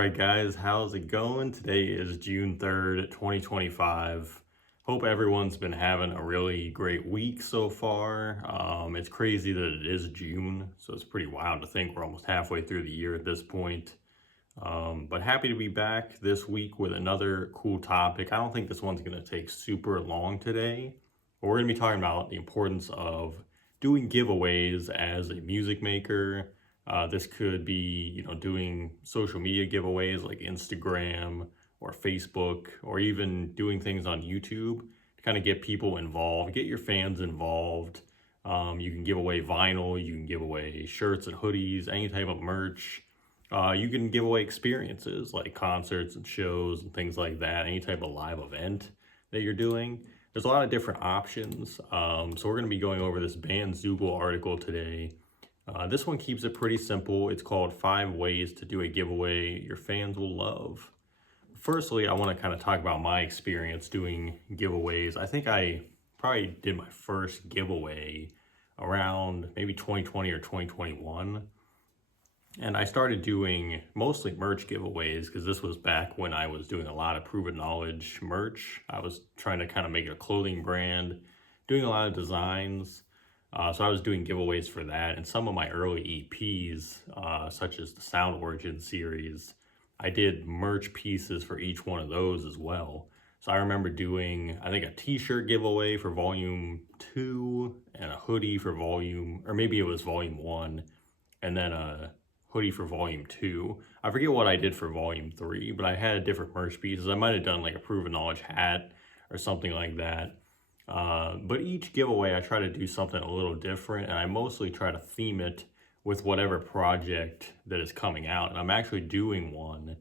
All right, guys, how's it going? Today is June 3rd, 2025. Hope everyone's been having a really great week so far. It's crazy that it is June, so it's pretty wild to think we're almost halfway through the year at this point. But happy to be back this week with another cool topic. I don't think this one's going to take super long today, but we're going to be talking about the importance of doing giveaways as a music maker. This could be, doing social media giveaways like Instagram or Facebook, or even doing things on YouTube to kind of get people involved, get your fans involved. You can give away vinyl, you can give away shirts and hoodies, any type of merch. You can give away experiences like concerts and shows and things like that, any type of live event that you're doing. There's a lot of different options. So we're going to be going over this Bandzoogle article today. This one keeps it pretty simple. It's called 5 Ways to Do a Giveaway Your Fans Will Love. Firstly, I want to kind of talk about my experience doing giveaways. I think I probably did my first giveaway around maybe 2020 or 2021. And I started doing mostly merch giveaways because this was back when I was doing a lot of Proven Knowledge merch. I was trying to kind of make a clothing brand, doing a lot of designs. So I was doing giveaways for that, and some of my early EPs, such as the Sound Origin series, I did merch pieces for each one of those as well. So I remember doing, I think, a t-shirt giveaway for volume 2 and a hoodie for volume, or maybe it was volume 1, and then a hoodie for volume 2. I forget what I did for volume 3, but I had different merch pieces. I might have done like a Proven Knowledge hat or something like that. But each giveaway, I try to do something a little different, and I mostly try to theme it with whatever project that is coming out. And I'm actually doing one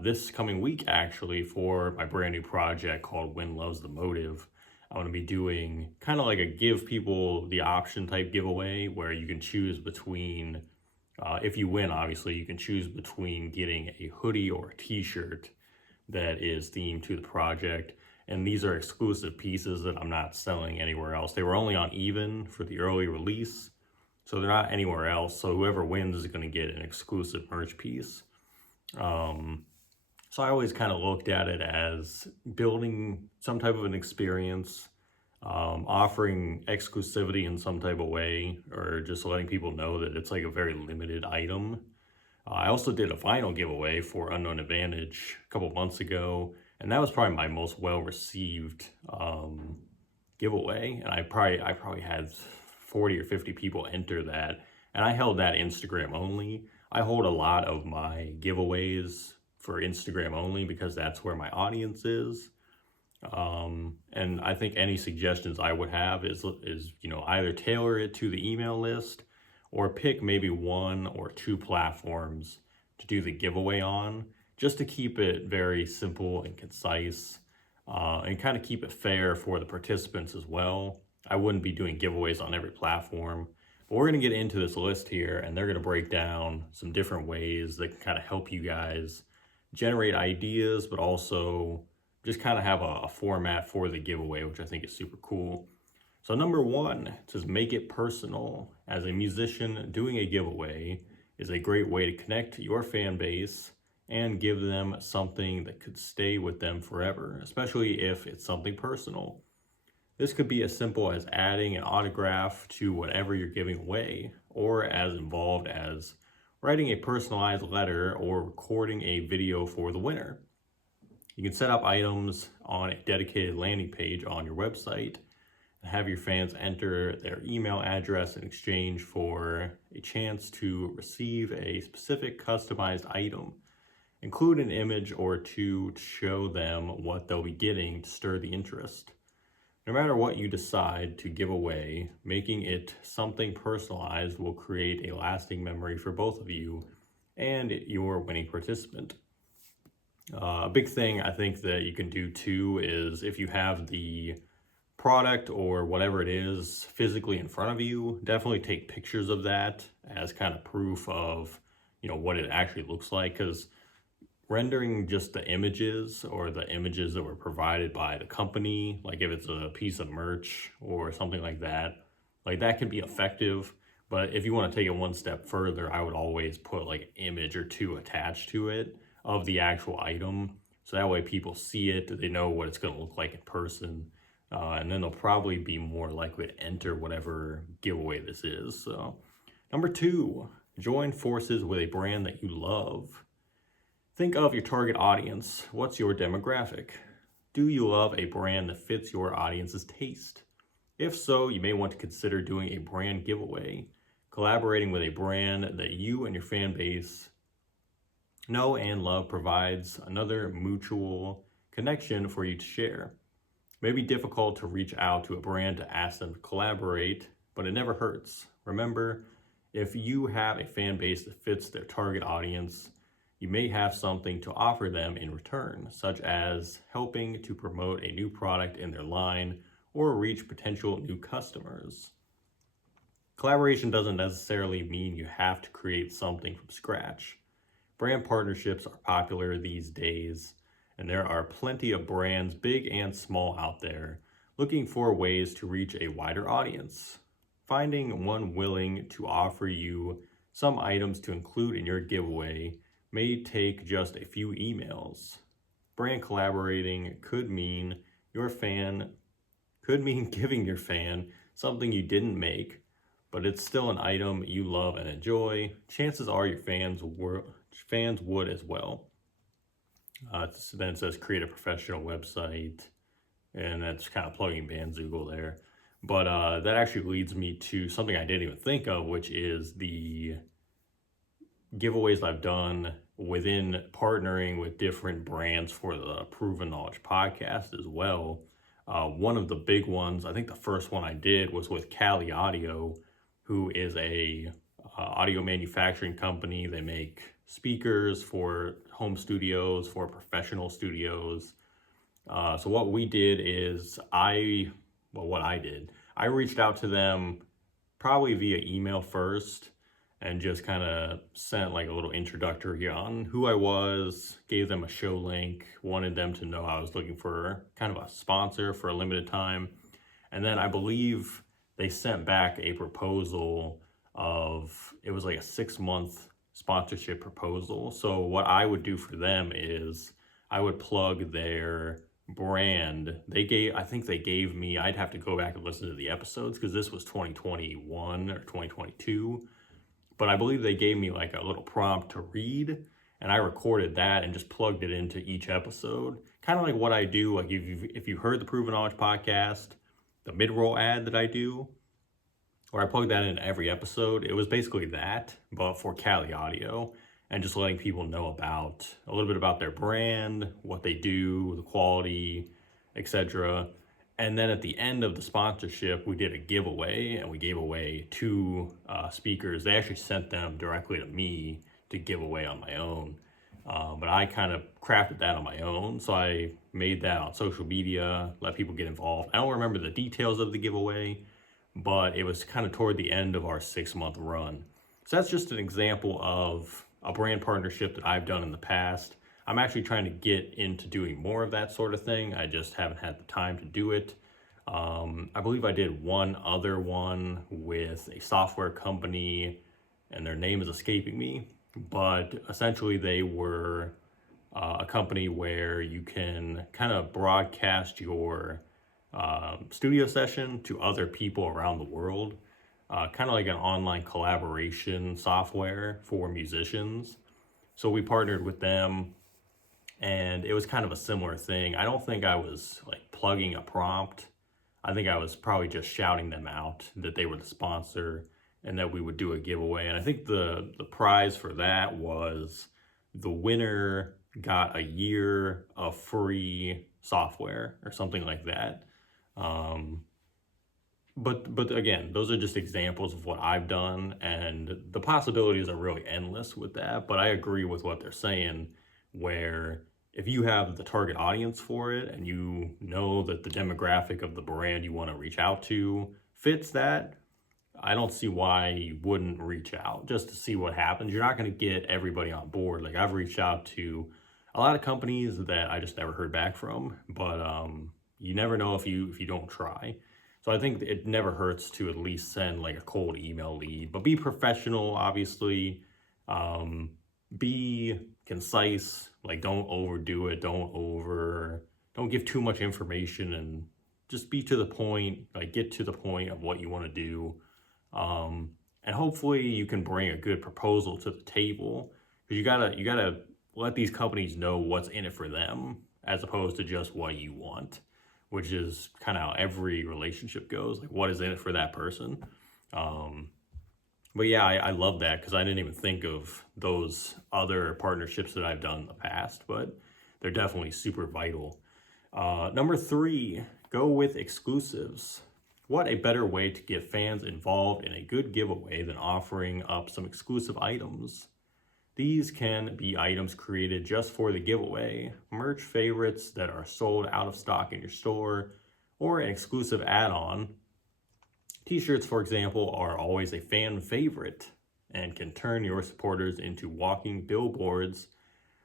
this coming week, actually, for my brand new project called When Loves the Motive. I'm going to be doing kind of like a give people the option type giveaway where you can choose between, if you win, obviously, you can choose between getting a hoodie or a t-shirt that is themed to the project. And these are exclusive pieces that I'm not selling anywhere else. They were only on Even for the early release, so they're not anywhere else. So whoever wins is going to get an exclusive merch piece. So I always kind of looked at it as building some type of an experience, offering exclusivity in some type of way, or just letting people know that it's like a very limited item. I also did a vinyl giveaway for Unknown Advantage a couple months ago, and that was probably my most well-received giveaway. And I probably had 40 or 50 people enter that, and I held that Instagram only. I hold a lot of my giveaways for Instagram only because that's where my audience is. And I think any suggestions I would have is either tailor it to the email list or pick maybe 1 or 2 platforms to do the giveaway on, just to keep it very simple and concise, and kind of keep it fair for the participants as well. I wouldn't be doing giveaways on every platform, but we're going to get into this list here, and they're going to break down some different ways that can kind of help you guys generate ideas, but also just kind of have a format for the giveaway, which I think is super cool. So number 1, it says make it personal. As a musician, doing a giveaway is a great way to connect your fan base and give them something that could stay with them forever, especially if it's something personal. This could be as simple as adding an autograph to whatever you're giving away, or as involved as writing a personalized letter or recording a video for the winner. You can set up items on a dedicated landing page on your website and have your fans enter their email address in exchange for a chance to receive a specific customized item. Include an image or 2 to show them what they'll be getting to stir the interest. No matter what you decide to give away, making it something personalized will create a lasting memory for both of you and your winning participant. A big thing I think that you can do too is if you have the product or whatever it is physically in front of you, definitely take pictures of that as kind of proof of, what it actually looks like, because rendering just the images or the images that were provided by the company, like if it's a piece of merch or something like that can be effective. But if you want to take it one step further, I would always put like an image or 2 attached to it of the actual item. So that way people see it, they know what it's going to look like in person. And then they'll probably be more likely to enter whatever giveaway this is. So, number 2, join forces with a brand that you love. Think of your target audience. What's your demographic? Do you love a brand that fits your audience's taste? If so, you may want to consider doing a brand giveaway, collaborating with a brand that you and your fan base know and love provides another mutual connection for you to share. It may be difficult to reach out to a brand to ask them to collaborate, but it never hurts. Remember, if you have a fan base that fits their target audience, you may have something to offer them in return, such as helping to promote a new product in their line or reach potential new customers. Collaboration doesn't necessarily mean you have to create something from scratch. Brand partnerships are popular these days, and there are plenty of brands, big and small, out there looking for ways to reach a wider audience. Finding one willing to offer you some items to include in your giveaway may take just a few emails. Brand collaborating could mean giving your fan something you didn't make, but it's still an item you love and enjoy. Chances are your fans would as well. Then it says create a professional website, and that's kind of plugging Bandzoogle there. But that actually leads me to something I didn't even think of, which is the giveaways I've done within partnering with different brands for the Proven Knowledge podcast as well. One of the big ones, I think the first one I did, was with Kali Audio, who is a audio manufacturing company. They make speakers for home studios, for professional studios. So what we did is I reached out to them probably via email first, and just kind of sent like a little introductory on who I was, gave them a show link, wanted them to know I was looking for kind of a sponsor for a limited time. And then I believe they sent back a proposal it was like a 6-month sponsorship proposal. So what I would do for them is I would plug their brand. I think they gave me, I'd have to go back and listen to the episodes because this was 2021 or 2022. But I believe they gave me like a little prompt to read, and I recorded that and just plugged it into each episode. Kind of like what I do, like if you heard the Proven Knowledge podcast, the mid-roll ad that I do, where I plug that in every episode, it was basically that, but for Kali Audio, and just letting people know a little bit about their brand, what they do, the quality, etc. And then at the end of the sponsorship, we did a giveaway, and we gave away 2 speakers. They actually sent them directly to me to give away on my own. But I kind of crafted that on my own. So I made that on social media, let people get involved. I don't remember the details of the giveaway, but it was kind of toward the end of our 6-month run. So that's just an example of a brand partnership that I've done in the past. I'm actually trying to get into doing more of that sort of thing. I just haven't had the time to do it. I believe I did one other one with a software company, and their name is escaping me, but essentially they were a company where you can kind of broadcast your studio session to other people around the world, kind of like an online collaboration software for musicians. So we partnered with them, and it was kind of a similar thing. I don't think I was like plugging a prompt. I think I was probably just shouting them out that they were the sponsor and that we would do a giveaway. And I think the prize for that was the winner got a year of free software or something like that. But again, those are just examples of what I've done, and the possibilities are really endless with that. But I agree with what they're saying, where if you have the target audience for it and you know that the demographic of the brand you want to reach out to fits that, I don't see why you wouldn't reach out just to see what happens. You're not going to get everybody on board. Like, I've reached out to a lot of companies that I just never heard back from, but you never know if you don't try. So I think it never hurts to at least send like a cold email lead, but be professional, obviously. Be concise Like, don't overdo it. Don't give too much information, and just be to the point. Like, get to the point of what you want to do. And hopefully you can bring a good proposal to the table, because you gotta let these companies know what's in it for them as opposed to just what you want, which is kind of how every relationship goes. Like, what is in it for that person? Um, but yeah, I love that because I didn't even think of those other partnerships that I've done in the past, but they're definitely super vital. Number three, go with exclusives. What a better way to get fans involved in a good giveaway than offering up some exclusive items? These can be items created just for the giveaway, merch favorites that are sold out of stock in your store, or an exclusive add-on. T-shirts, for example, are always a fan favorite and can turn your supporters into walking billboards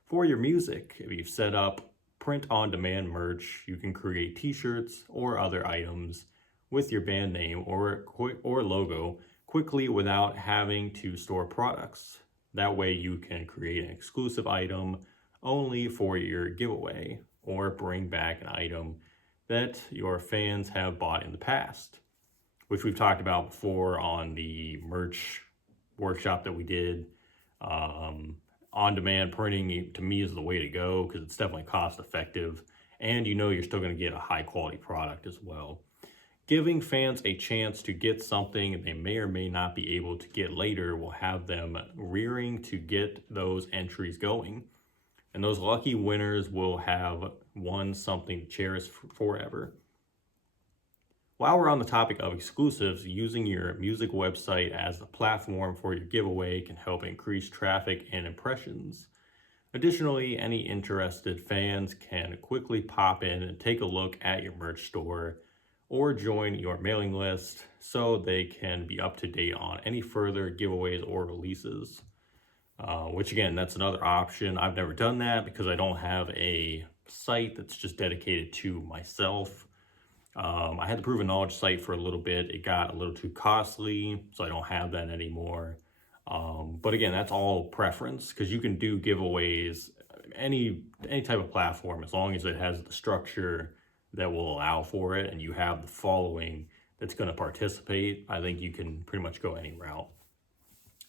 for your music. If you've set up print-on-demand merch, you can create T-shirts or other items with your band name or logo quickly without having to store products. That way you can create an exclusive item only for your giveaway, or bring back an item that your fans have bought in the past, which we've talked about before on the merch workshop that we did. On-demand printing, to me, is the way to go because it's definitely cost effective, and you're still going to get a high quality product as well. Giving fans a chance to get something they may or may not be able to get later will have them rearing to get those entries going. And those lucky winners will have won something to cherish forever. While we're on the topic of exclusives, using your music website as the platform for your giveaway can help increase traffic and impressions. Additionally, any interested fans can quickly pop in and take a look at your merch store or join your mailing list so they can be up to date on any further giveaways or releases. Which again, that's another option. I've never done that because I don't have a site that's just dedicated to myself. I had the Proven Knowledge site for a little bit. It got a little too costly, so I don't have that anymore. But again, that's all preference, because you can do giveaways any type of platform as long as it has the structure that will allow for it and you have the following that's going to participate. I think you can pretty much go any route.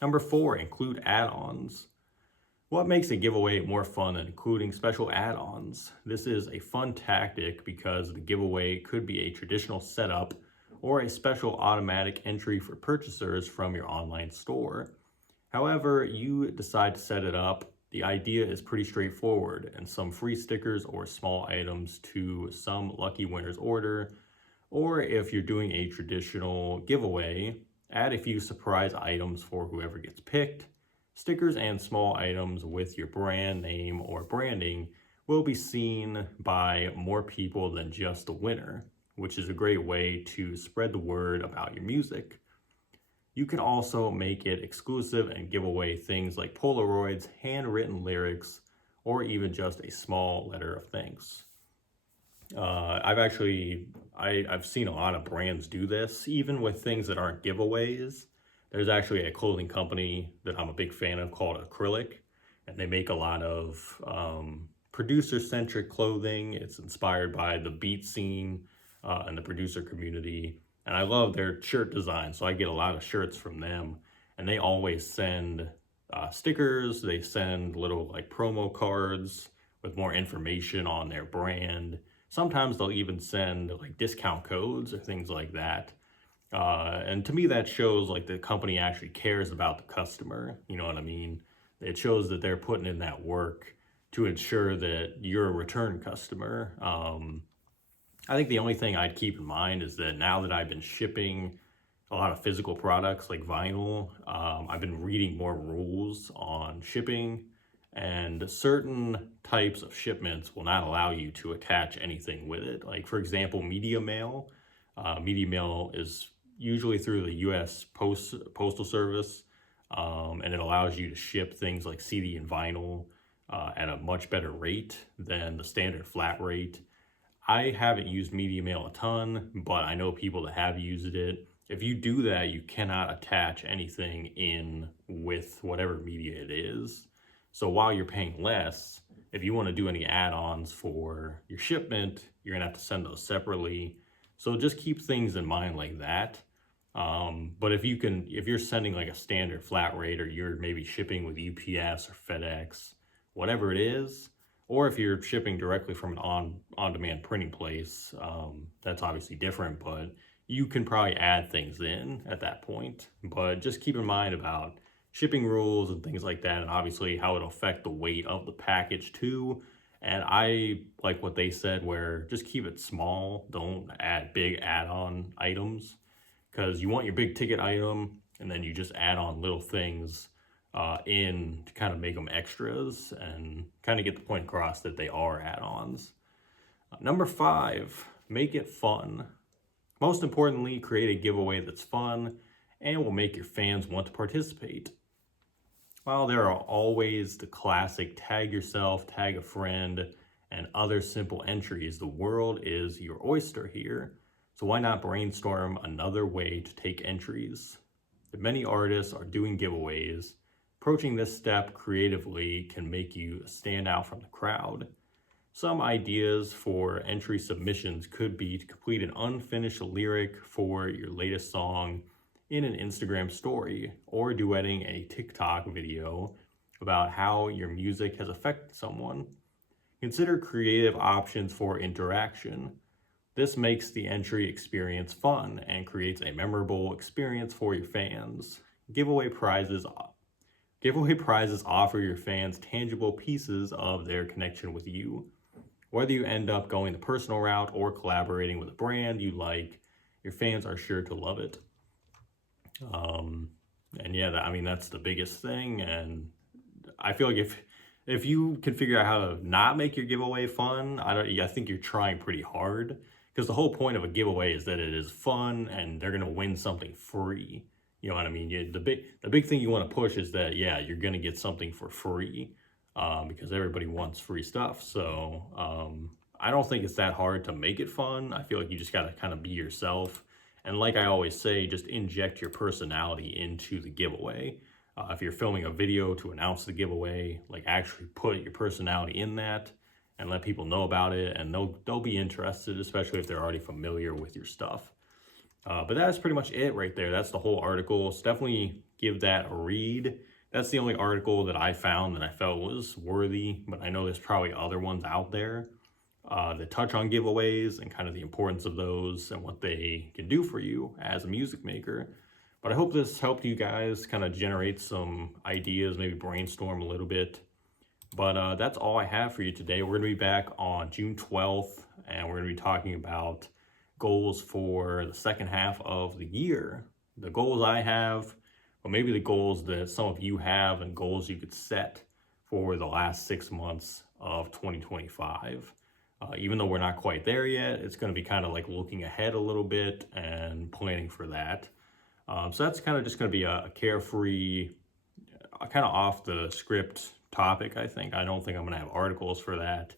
Number four, include add-ons. What makes a giveaway more fun than including special add-ons? This is a fun tactic because the giveaway could be a traditional setup or a special automatic entry for purchasers from your online store. However you decide to set it up, the idea is pretty straightforward, and some free stickers or small items to some lucky winner's order. Or if you're doing a traditional giveaway, add a few surprise items for whoever gets picked. Stickers and small items with your brand name or branding will be seen by more people than just the winner, which is a great way to spread the word about your music. You can also make it exclusive and give away things like Polaroids, handwritten lyrics, or even just a small letter of thanks. I've seen a lot of brands do this, even with things that aren't giveaways. There's actually a clothing company that I'm a big fan of called Acrylic, and they make a lot of producer-centric clothing. It's inspired by the beat scene and the producer community. And I love their shirt design, so I get a lot of shirts from them. And they always send stickers. They send little like promo cards with more information on their brand. Sometimes they'll even send like discount codes or things like that. And to me, that shows like the company actually cares about the customer. You know what I mean? It shows that they're putting in that work to ensure that you're a return customer. I think the only thing I'd keep in mind is that now that I've been shipping a lot of physical products like vinyl, I've been reading more rules on shipping, and certain types of shipments will not allow you to attach anything with it. Like, for example, media mail. Media mail is usually through the U.S. Postal Service, and it allows you to ship things like CD and vinyl at a much better rate than the standard flat rate. I haven't used media mail a ton, but I know people that have used it. If you do that, you cannot attach anything in with whatever media it is. So while you're paying less, if you want to do any add-ons for your shipment, you're gonna have to send those separately. So just keep things in mind like that. But if you're sending like a standard flat rate, or you're maybe shipping with UPS or FedEx, whatever it is, or if you're shipping directly from an on-demand printing place, that's obviously different, but you can probably add things in at that point. But just keep in mind about shipping rules and things like that, and obviously how it'll affect the weight of the package too. And I like what they said, where just keep it small, don't add big add-on items, because you want your big ticket item and then you just add on little things in to kind of make them extras and kind of get the point across that they are add-ons. Number 5, make it fun. Most importantly, create a giveaway that's fun and will make your fans want to participate. While there are always the classic tag yourself, tag a friend, and other simple entries, the world is your oyster here. So why not brainstorm another way to take entries? Many artists are doing giveaways. Approaching this step creatively can make you stand out from the crowd. Some ideas for entry submissions could be to complete an unfinished lyric for your latest song in an Instagram story, or duetting a TikTok video about how your music has affected someone. Consider creative options for interaction. This makes the entry experience fun and creates a memorable experience for your fans. Giveaway prizes offer your fans tangible pieces of their connection with you. Whether you end up going the personal route or collaborating with a brand you like, your fans are sure to love it. And yeah, that's the biggest thing. And I feel like if you can figure out how to not make your giveaway fun, I think you're trying pretty hard, because the whole point of a giveaway is that it is fun and they're gonna win something free. You know what I mean? The big thing you want to push is that, yeah, you're gonna get something for free, because everybody wants free stuff. So I don't think it's that hard to make it fun. I feel like you just gotta kind of be yourself. And like I always say, just inject your personality into the giveaway. If you're filming a video to announce the giveaway, like actually put your personality in that and let people know about it, and they'll be interested, especially if they're already familiar with your stuff. But that's pretty much it right there. That's the whole article. So definitely give that a read. That's the only article that I found that I felt was worthy, but I know there's probably other ones out there that touch on giveaways and kind of the importance of those and what they can do for you as a music maker. But I hope this helped you guys kind of generate some ideas, maybe brainstorm a little bit. But that's all I have for you today. We're going to be back on June 12th, and we're going to be talking about goals for the second half of the year. The goals I have, or maybe the goals that some of you have, and goals you could set for the last 6 months of 2025. Even though we're not quite there yet, it's going to be kind of like looking ahead a little bit and planning for that. So that's kind of just going to be a carefree, kind of off the script topic, I think. I don't think I'm going to have articles for that,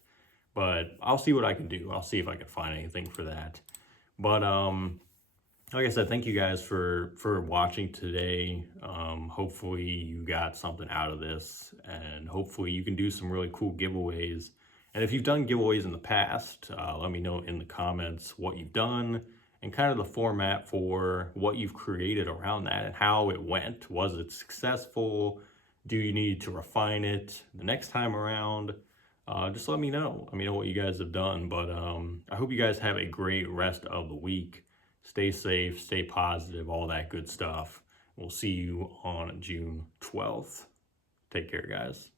but I'll see what I can do. I'll see if I can find anything for that. But like I said, thank you guys for watching today. Hopefully you got something out of this, and hopefully you can do some really cool giveaways. And if you've done giveaways in the past, let me know in the comments what you've done and kind of the format for what you've created around that and how it went. Was it successful? Do you need to refine it the next time around? Just let me know. Let me know what you guys have done. But I hope you guys have a great rest of the week. Stay safe, stay positive, all that good stuff. We'll see you on June 12th. Take care, guys.